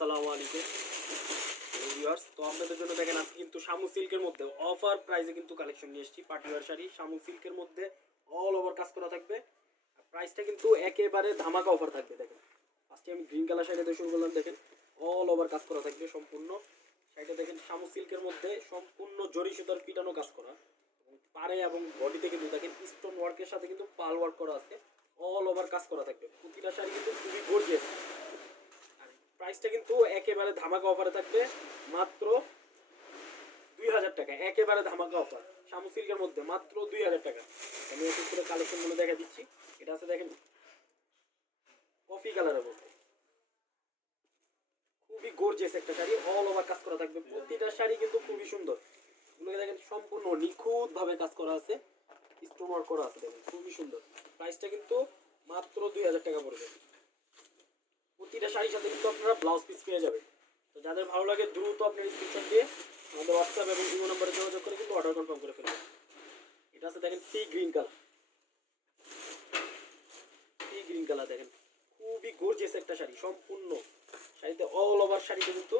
আসসালামু আলাইকুম। ভিউয়ার্স তো আপনাদের জন্য দেখেন আজকে কিন্তু শামু সিল্কের মধ্যে অফার প্রাইসে কিন্তু কালেকশন নিয়ে এসেছি পার্টিওয়ার শাড়ি। শামু সিল্কের মধ্যে অল ওভার কাজ করা থাকবে। প্রাইসটা কিন্তু একেবারে ধামাকা অফার থাকবে, দেখেন। ফার্স্টে আমি গ্রিন কালার শাড়িতে শুরু করলাম, দেখেন। অল ওভার কাজ করা থাকবে সম্পূর্ণ। শাড়িটা দেখেন শামু সিল্কের মধ্যে সম্পূর্ণ জরি সুতার পিটানো কাজ করা। পাড়ে এবং বডিতে কিন্তু দেখেন স্টোন ওয়ার্কের সাথে কিন্তু পাল ওয়ার্ক করা আছে। অল ওভার কাজ করা থাকবে। প্রতিটা শাড়ি কিন্তু খুবই গর্জিয়াস প্রাইসটা কিন্তু একেবারে ধামাকা অফারে থাকবে মাত্র দুই হাজার টাকা, একেবারে ধামাকা অফার শামু সিল্কের মধ্যে মাত্র দুই হাজার টাকা। আমি একটু করে কালেকশনগুলো দেখা দিচ্ছি। এটা আছে দেখেন কফি কালারের মধ্যে। খুবই গর্জিয়াস একটা শাড়ি অল ওভার কাজ করা থাকবে। প্রতিটা শাড়ি কিন্তু খুবই সুন্দর। এগুলোকে দেখেন সম্পূর্ণ নিখুঁত ভাবে কাজ করা আছে। স্টোন ওয়ার্ক করা আছে দেখেন, খুবই সুন্দর। প্রাইসটা কিন্তু মাত্র দুই হাজার টাকা পড়বে। প্রতিটা শাড়ির সাথে কিন্তু আপনারা ব্লাউজ পিস পেয়ে যাবেন। তো যাদের ভালো লাগে, দ্রুত আপনার স্ক্রিনশট দিয়ে আমাদের হোয়াটসঅ্যাপ এবং ইমো নম্বরে যোগাযোগ করে কিন্তু অর্ডার কনফার্ম করে ফেলবেন। এটা আছে দেখেন sea green colour sea green colour দেখেন। খুবই গর্জিয়াস একটা শাড়ি, সম্পূর্ণ। শাড়িতে অল ওভার শাড়িতে কিন্তু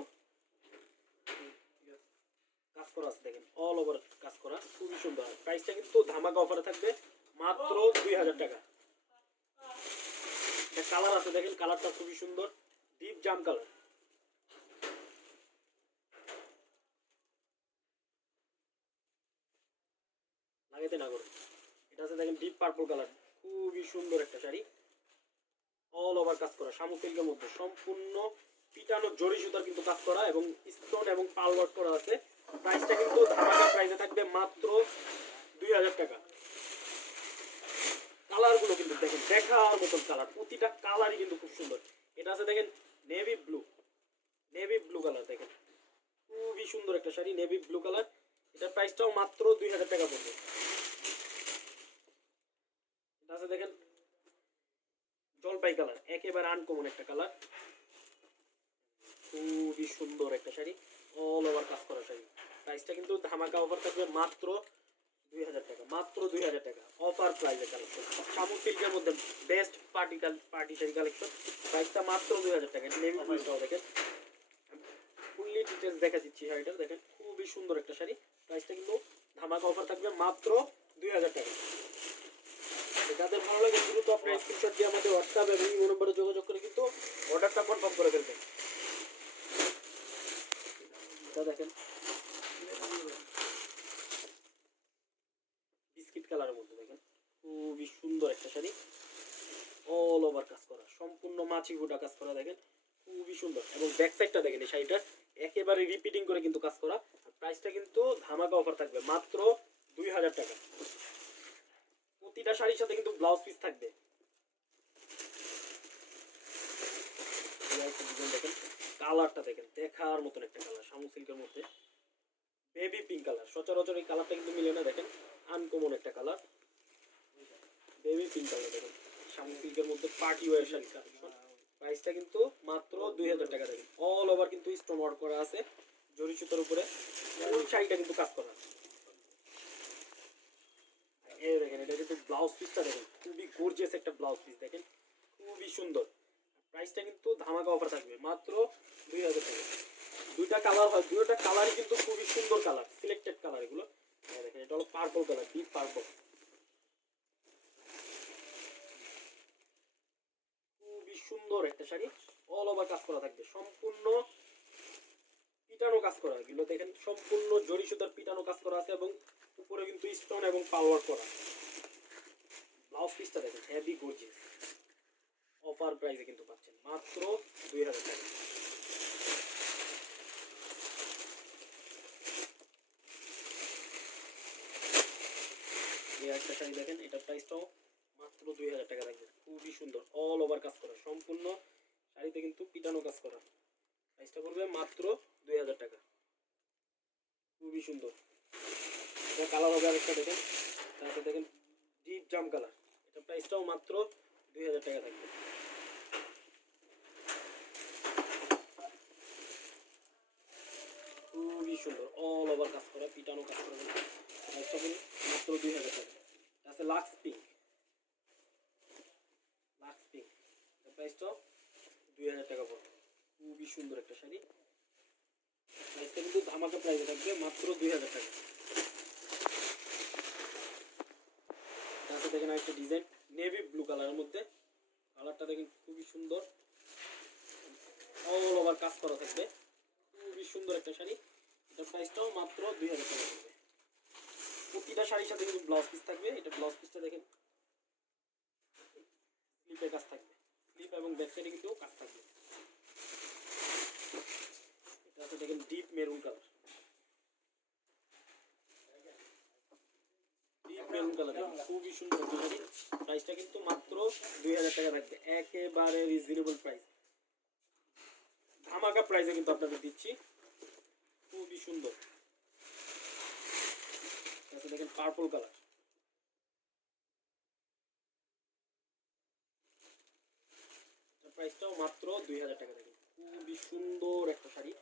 কাজ করা আছে দেখেন। অল ওভার কাজ করা, খুবই সুন্দর। প্রাইসটা কিন্তু ধামাকা অফারে থাকবে মাত্র দুই হাজার টাকা। একটা কালার আছে, দেখেন কালারটা খুবই সুন্দর ডিপ জাম কালার লাগাইতে না করে এটা আছে দেখেন ডিপ পার্পল কালার খুবই সুন্দর একটা শাড়ি। অল ওভার কাজ করা শামু সিল্কের মধ্যে সম্পূর্ণ পিটানো জরি সুতার কিন্তু কাজ করা এবং স্টোন এবং পাল ওয়ার্ক করা আছে। প্রাইসটা কিন্তু ধামাকা প্রাইসে থাকবে মাত্র দুই হাজার টাকা কালারগুলো কিন্তু দেখেন দেখার মতন কালার প্রতিটা কালারই কিন্তু খুব সুন্দর। এটা আছে দেখেন navy blue navy blue colour দেখেন। খুবই সুন্দর একটা শাড়ি নেভি ব্লু কালার এটার প্রাইসটাও মাত্র দুই হাজার টাকা পড়বে। দেখেন জলপাই কালার একেবারে আনকমন একটা কালার খুবই সুন্দর একটা শাড়ি। অল ওভার কাজ করা শাড়ি। প্রাইসটা কিন্তু ধামাকা অফার থাকবে মাত্র দুই হাজার টাকা, মাত্র দুই হাজার টাকা অফার প্রাইসে collection Shamu best party party sari collection প্রাইসটা মাত্র দুই হাজার টাকা। নেভি ব্লুটাও দেখেন। দেখা দিচ্ছি শাড়িটা দেখেন, খুবই সুন্দর একটা শাড়ি। প্রাইসটা কিন্তু ধামাকা অফার থাকবে মাত্র দুই হাজার টাকা। যাদের ভালো লাগে, দ্রুত আপনার স্ক্রিনশট দিয়ে যোগাযোগ করে কিন্তু অর্ডারটা কনফার্ম করে ফেলবেন। দেখেন বিস্কিট কালারের মধ্যে দেখেন। খুবই সুন্দর একটা শাড়ি। অল ওভার কাজ করা। সম্পূর্ণ মাছি গোটা কাজ করা, দেখেন। খুবই সুন্দর। এবং ব্যাক সাইডটা দেখেন এই শাড়িটা। একেবারে রিপিটিং করে কিন্তু কাজ করা। প্রাইসটা কিন্তু ধামাকা অফার থাকবে মাত্র দুই হাজার টাকা। প্রতিটা শাড়ির সাথে কিন্তু ব্লাউজ পিস থাকবে। দেখেন। কালারটা দেখেন, দেখার মতন একটা কালার শামু সিল্কের মধ্যে। বেবি পিঙ্ক কালার সচরাচর এই কালারটা কিন্তু মিলে না, দেখেন। আনকমন একটা কালার বেবি পিঙ্ক কালার দেখেন। শামু সিল্কের মধ্যে পার্টি ওয়ার শাড়ি প্রাইসটা কিন্তু মাত্র দুই হাজার টাকা, দেখেন। অল ওভার কিন্তু স্টোন ওয়ার্ক করা আছে। জরি সুতোর উপরে। শাড়িটা কিন্তু কাজ করা এই দেখেন, এটা কিন্তু ব্লাউজ পিসটা দেখেন। খুবই গর্জিয়াস একটা ব্লাউজ পিস দেখেন। খুবই সুন্দর। প্রাইসটা কিন্তু ধামাকা অফার থাকবে, মাত্র দুই হাজার টাকা। দুইটা কালার হয়, দুইটা কালারই কিন্তু খুবই সুন্দর কালার সিলেক্টেড কালার এগুলো। এটা হলো পার্পল কালার ডিপ পার্পল খুবই সুন্দর একটা শাড়ি অল ওভার কাজ করা থাকবে, সম্পূর্ণ পিটানো কাজ করা, এগুলো দেখেন, সম্পূর্ণ জরি সুতার পিটানো কাজ করা আছে এবং উপরে কিন্তু স্টোন এবং পাওয়ার করা। ব্লাউজ পিসটা দেখেন হেভি গর্জিয়াস অফার প্রাইসে কিন্তু পাচ্ছেন, মাত্র দুই হাজার টাকা। একটা শাড়ি দেখেন এটার প্রাইসটাও মাত্র দুই হাজার টাকা থাকবে। খুবই সুন্দর অল ওভার কাজ করা, সম্পূর্ণ শাড়িতে কিন্তু পিটানো কাজ করা। প্রাইসটা মাত্র দুই হাজার টাকা। খুবই সুন্দর। এটা কালার হবে আরেকটা দেখেন, তারপর দেখেন ডিপ জাম কালার এটা প্রাইসটাও মাত্র দুই হাজার টাকা থাকবে। খুবই সুন্দর অল ওভার কাজ করা পিটানো কাজ করা। মাত্র দুই হাজার টাকা। এটা লাক্স পিঙ্ক লাক্স পিঙ্ক প্রাইসটাও দুই হাজার টাকা পড়বে। খুবই সুন্দর একটা শাড়ি। প্রাইসটা কিন্তু ধামাকা প্রাইসে থাকবে, মাত্র দুই হাজার টাকা। তারপরে দেখেন একটা ডিজাইন নেভি ব্লু কালারের মধ্যে। কালারটা দেখেন খুবই সুন্দর। অল ওভার কাজ করা থাকবে। খুবই সুন্দর একটা শাড়ি। এটার প্রাইসটাও মাত্র দুই হাজার টাকা প্রতিটা শাড়ির সাথে কিন্তু ব্লাউজ পিস থাকবে। এটা ব্লাউজ পিসটা দেখেন স্লিপের কাজ থাকবে। স্লিপ এবং ব্যাক সাইডে কিন্তু কাজ থাকবে। এটা দেখেন ডিপ মেরুন কালার খুবই সুন্দর। প্রাইসটা কিন্তু মাত্র দুই হাজার টাকা থাকবে। একেবারে রিজনেবল প্রাইস ধামাকা প্রাইসে কিন্তু আপনাদের দিচ্ছি। খুবই সুন্দর। আচ্ছা দেখেন পার্পল কালার প্রাইসটাও মাত্র দুই হাজার টাকা থাকবে খুবই সুন্দর একটা শাড়ি।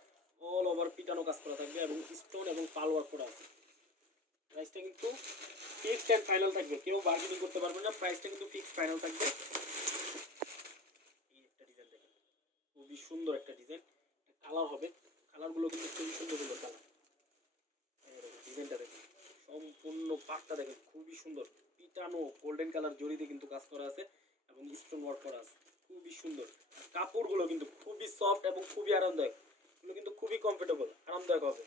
অল ওভার পিটানো কাজ করা থাকবে এবং স্টোন এবং পাল ওয়ার্ক করা আছে। প্রাইসটা কিন্তু ফিক্সড অ্যান্ড ফাইনাল থাকবে। কেউ বার্গেনিং করতে পারবে না। প্রাইসটা কিন্তু ফিক্সড ফাইনাল থাকবে। এই একটা ডিজাইন দেখেন। খুবই সুন্দর একটা ডিজাইন কালার হবে। কালারগুলো কিন্তু খুবই সুন্দর সুন্দর কালার ডিজাইনটা দেখেন। সম্পূর্ণ পাটটা দেখেন, খুবই সুন্দর। পিটানো গোল্ডেন কালার জড়িতে কিন্তু কাজ করা আছে এবং স্টোন ওয়ার্ক করা আছে। খুবই সুন্দর। কাপড়গুলো কিন্তু খুবই সফট এবং খুবই আরামদায়ক। এগুলো কিন্তু খুবই কমফোর্টেবল আরামদায়ক হবে।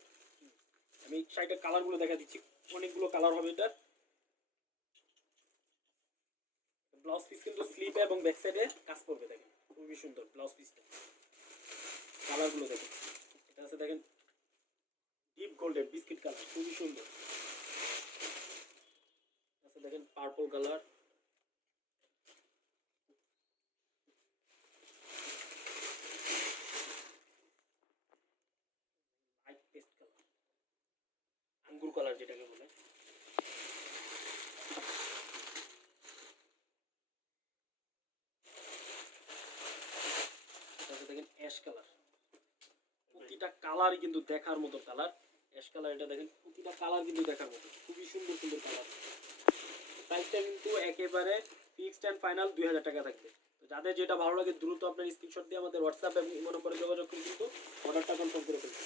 আমি শাড়িটার কালারগুলো দেখা দিচ্ছি। অনেকগুলো কালার হবে এটার। ব্লাউজ পিস কিন্তু স্লিপে এবং ব্যাক সাইডে কাজ করবে, দেখেন। খুবই সুন্দর ব্লাউজ পিসটা কালারগুলো দেখেন এটা আছে দেখেন ডিপ গোল্ডেন বিস্কিট কালার খুবই সুন্দর আছে দেখেন purple colour colour ash colour প্রতিটা কিন্তু দেখার মতো কালার অ্যাশ কালার এটা দেখেন, প্রতিটা কালার কিন্তু দেখার মতো। খুবই সুন্দর সুন্দর কালার প্রাইসটা কিন্তু একেবারে ফিক্সড অ্যান্ড ফাইনাল দুই হাজার টাকা থাকবে। তো যাদের যেটা ভালো লাগে দ্রুত আপনার স্ক্রিনশট দিয়ে আমাদের হোয়াটসঅ্যাপ এবং ইমো নম্বরে যোগাযোগ করে কিন্তু অর্ডারটা কনফার্ম করে ফেলবেন।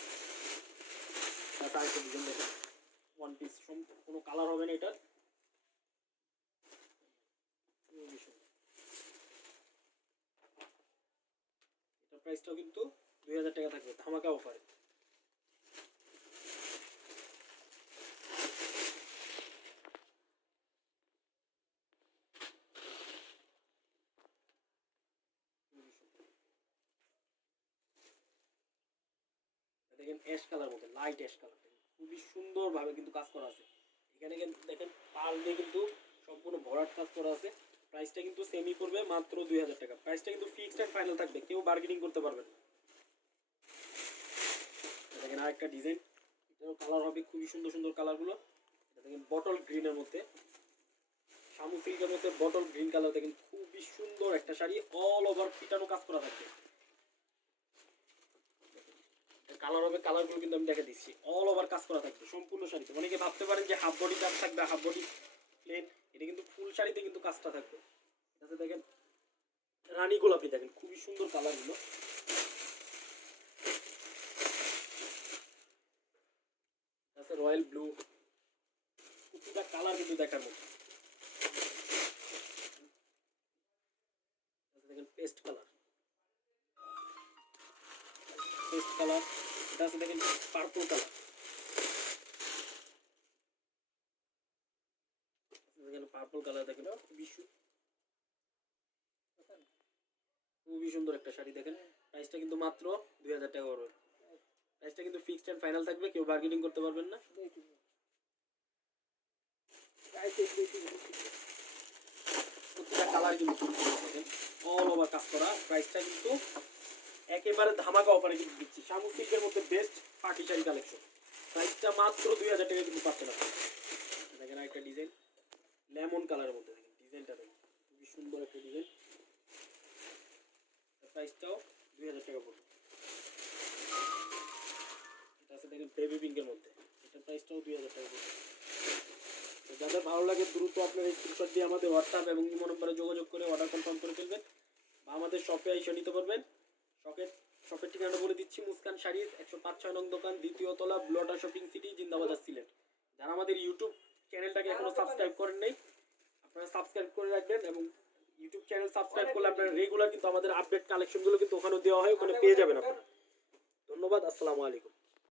ওয়ান পিস কোনো কালার হবে না। এটার প্রাইসটাও কিন্তু দুই হাজার টাকা থাকবে, ধামাকা অফারে দেখেন অ্যাশ কালার মতো লাইট অ্যাশ কালার খুবই সুন্দরভাবে কিন্তু কাজ করা আছে। এখানে কিন্তু দেখেন, পাল দিয়ে কিন্তু সম্পূর্ণ ভরাট কাজ করা আছে। প্রাইসটা কিন্তু সেমি পড়বে মাত্র দুই হাজার টাকা। প্রাইসটা কিন্তু ফিক্সড অ্যান্ড ফাইনাল থাকবে, কেউ বার্গেনিং করতে পারবেন না। দেখেন আরেকটা ডিজাইন এটারও কালার হবে খুবই সুন্দর সুন্দর কালারগুলো এটা দেখেন বটল গ্রিনের মধ্যে। শামু সিল্কের মধ্যে বটল গ্রিন কালার দেখেন, খুবই সুন্দর একটা শাড়ি। অল ওভার পিটানো কাজ করা থাকবে। কালার হবে কালারগুলো কিন্তু আমি দেখে দিচ্ছি। অল ওভার কাজ করা থাকবে, সম্পূর্ণ শাড়িতে। অনেকে ভাবতে পারেন যে হাফ বডি কাজ থাকবে হাফ বডি প্লেন এটা কিন্তু ফুল শাড়িতে কিন্তু কাজটা থাকবে। এটাতে দেখেন, রানী গোলাপি দেখেন, খুবই সুন্দর কালারগুলো আছে রয়্যাল ব্লু প্রতিটা কালার কিন্তু দেখার মতো। দেখেন পেস্ট কালার পেস্ট কালার এটা আছে দেখেন পার্পল কালার পার্পল কালার দেখেন খুবই সুন্দর একটা শাড়ি দেখেন। প্রাইসটা কিন্তু মাত্র দুই হাজার টাকা পড়বে প্রাইসটা কিন্তু ফিক্সড অ্যান্ড ফাইনাল থাকবে, কেউ বার্গেনিং করতে পারবেন না। প্রত্যেকটা কালার কিন্তু অল ওভার কাজ করা। প্রাইসটা কিন্তু একেবারে ধামাকা অফারে কিন্তু দিচ্ছি। শামু সিল্কের মধ্যে বেস্ট পার্টি শাড়ি কালেকশন প্রাইসটা মাত্র দুই হাজার টাকা কিন্তু পাচ্ছেন আপনি। দেখেন একটা ডিজাইন লেমন কালারের মধ্যে দেখেন ডিজাইনটা দেখেন। খুবই সুন্দর একটা ডিজাইন প্রাইসটাও দুই হাজার টাকা পড়বে। এটা আছে দেখেন বেবি পিঙ্কের মধ্যে। এটার প্রাইসটাও দুই হাজার টাকা পড়বে। যাদের ভালো লাগে দ্রুত আপনার স্ক্রিনশট দিয়ে আমাদের হোয়াটসঅ্যাপ এবং ইমো নম্বরে যোগাযোগ করে অর্ডার কনফার্ম করে ফেলবেন বা আমাদের শপে এসে নিতে পারবেন। শপের ঠিকানা বলে দিচ্ছি মুস্কান শাড়িজ একশো পাঁচ ছয় নং দোকান দ্বিতীয় তলা ব্লটা শপিং সিটি জিন্দাবাজার সিলেট। যারা আমাদের ইউটিউব চ্যানেলটাকে এখনও সাবস্ক্রাইব করেন। নাই আপনারা সাবস্ক্রাইব করে রাখবেন এবং ইউটিউব চ্যানেল সাবস্ক্রাইব করলে আপনারা রেগুলার কিন্তু আমাদের আপডেট কালেকশনগুলো কিন্তু ওখানে দেওয়া হয় ওখানে পেয়ে যাবেন আপনারা। ধন্যবাদ আসসালামু আলাইকুম।